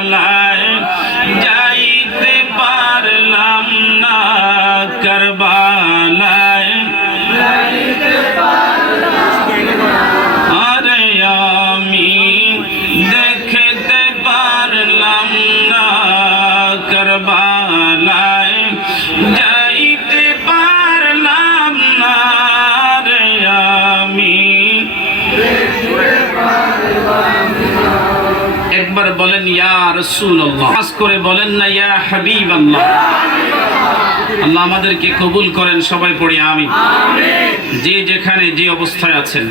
কারবালায় যাইতে পারলাম না, কারবালায় আরে আমি দেখতে পারলাম না, কারবালায় যাইতে পারলাম না রে আমি। একবার বলেন ইয়া রাসূলুল্লাহ, আওয়াজ করে বলেন না ইয়া হাবিবাল্লাহ। আল্লাহ আমাদেরকে কবুল করেন, সবাই পড়ি আমিন। যে যেখানে যে অবস্থায় আছেন